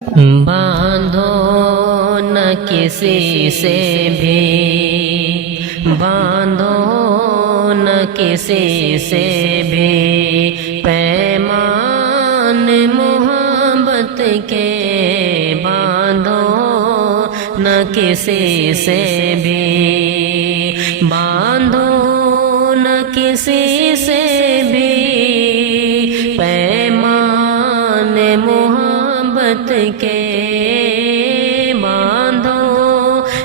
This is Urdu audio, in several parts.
باندھو نہ کسی سے بھی، باندھو نہ کسی سے بھی پیمان محبت کے، باندھو نہ کسی سے بھی، باندھو نہ کسی سے بھی پیمان محبت کے، باندھو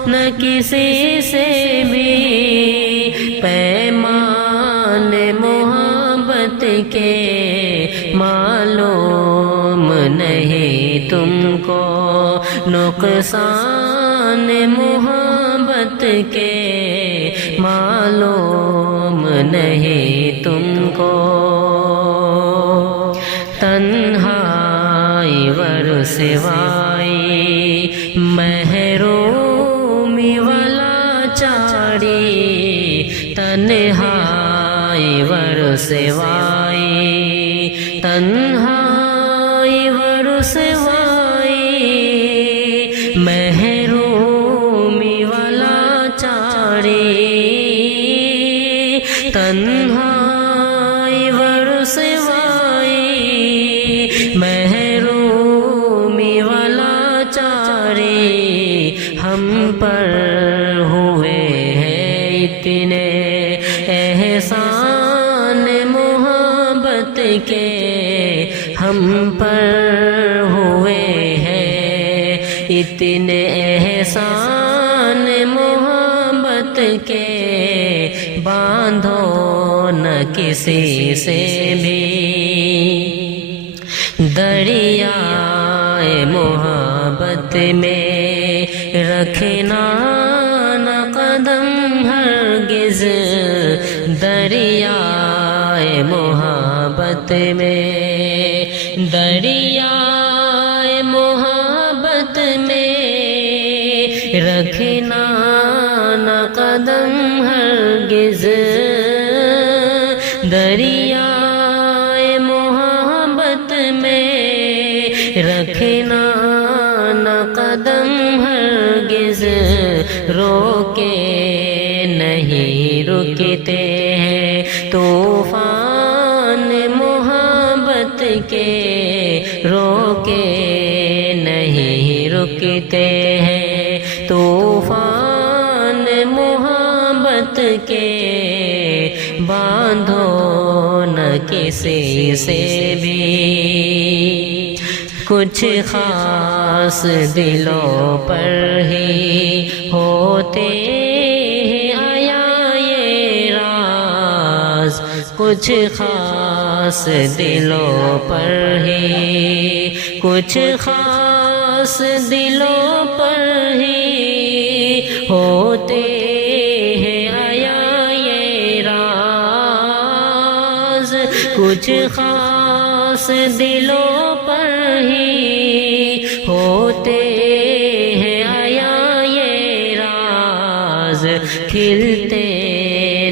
نہ کسی سے بھی پیمان محبت کے، معلوم نہیں تم کو نقصان محبت کے، معلوم نہیں تم کو تنہائی ورسوائی محرومی والا چاڑی، تنہائی ورسوائی، تنہائی ورسوائی محرومی والا چاڑی، تنہائی ورسوائی محرومی والا چاڑی، ہم پر ہوئے ہیں اتنے احسان محبت کے، ہم پر ہوئے ہیں اتنے احسان محبت کے، باندھو نہ کسی سے بھی دریائے محبت میں رکھنا نہ قدم ہرگز، دریائے محبت میں، دریائے محبت میں رکھنا نہ قدم ہرگز، دریائے محبت میں رکھنا نہ قدم ہرگز، روکے نہیں رکتے ہیں طوفان محبت کے، روکے نہیں رکتے ہیں طوفان محبت کے، باندھو نہ کسی سے بھی کچھ خاص دلوں پر ہی ہوتے ہیں آیا یہ راز، کچھ خاص دلوں پر ہی، کچھ خاص دلوں پر ہی ہوتے ہیں آیا یہ راز، کچھ خاص دلوں پر ہی ہوتے ہیں آیا یہ راز، کھلتے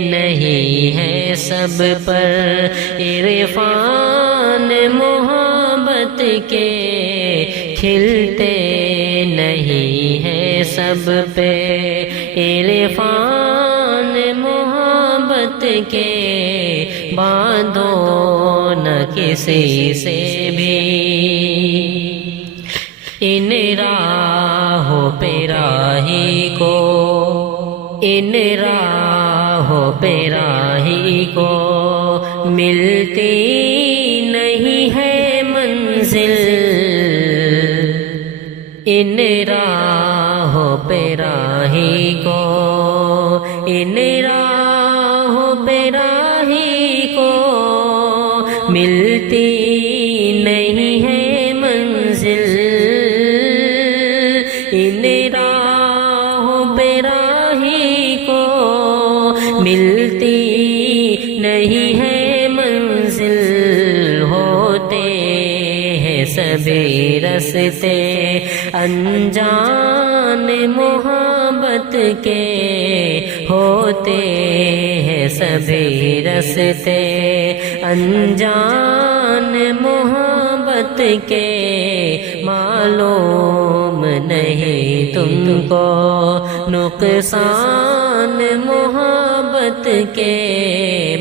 نہیں ہیں سب پر عرفان محبت کے، کھلتے نہیں ہیں سب پہ عرفان محبت کے، باندھو نہ کسی سے بھی ان راہوں پہ راہی کو، ان راہوں پہ راہی کو ملتی نہیں ہے منزل، ان راہوں پہ راہی کو، ان راہوں پہ راہی کو ملتی نہیں ہے منزل، ان راہوں پہ راہی کو ملتی نہیں ہے منزل، ہوتے ہیں سبھی رستے انجان محبت کے، ہوتے ہیں سبھی رستے انجان محبت کے معلوم نہیں تم کو، نقصان محبت کے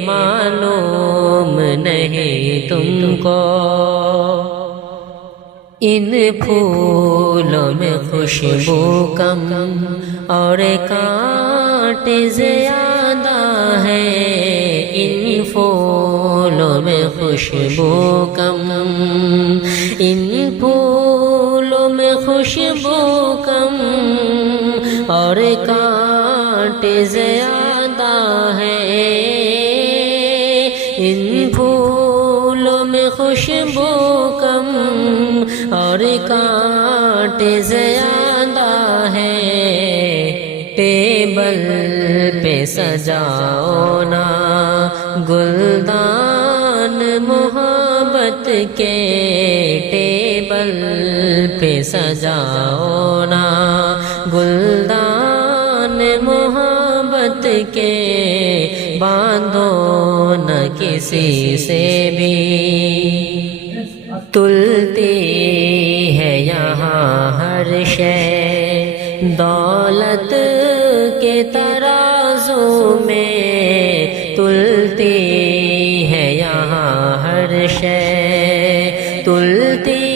معلوم نہیں تم کو۔ ان پھولوں میں خوشبو کم اور کانٹے زیادہ ہے، ان پھولوں میں خوشبو کم، ان پھولوں میں خوشبو کم اور کانٹے زیادہ ہے، ان پھولوں میں خوشبو کم اور کانٹے زیادہ ہے۔ ٹیبل پہ سجاؤ نا گلدان محبت کے، ٹیبل پہ سجاؤ نا گلدان محبت کے، باندھو نہ کسی سے بھی، تلتی ہے یہاں ہر شے دولت کے ترازو میں، تلتی ہے یہاں ہر شے، تلتی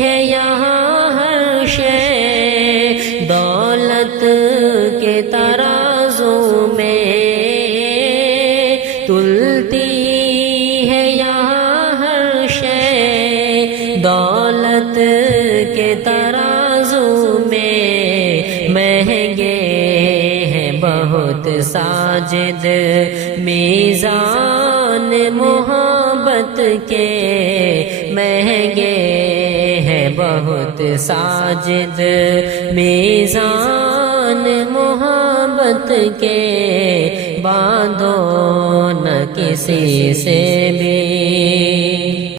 ہے یہاں ہر شے دولت کے ترازو میں، تلتی ہے یہاں ہر شے دولت کے ترازو میں، مہنگے ہیں بہت ساجد میزان محبت کے، مہنگے ہیں بہت ساجد میزان محبت کے، باندھو نہ کسی سے بھی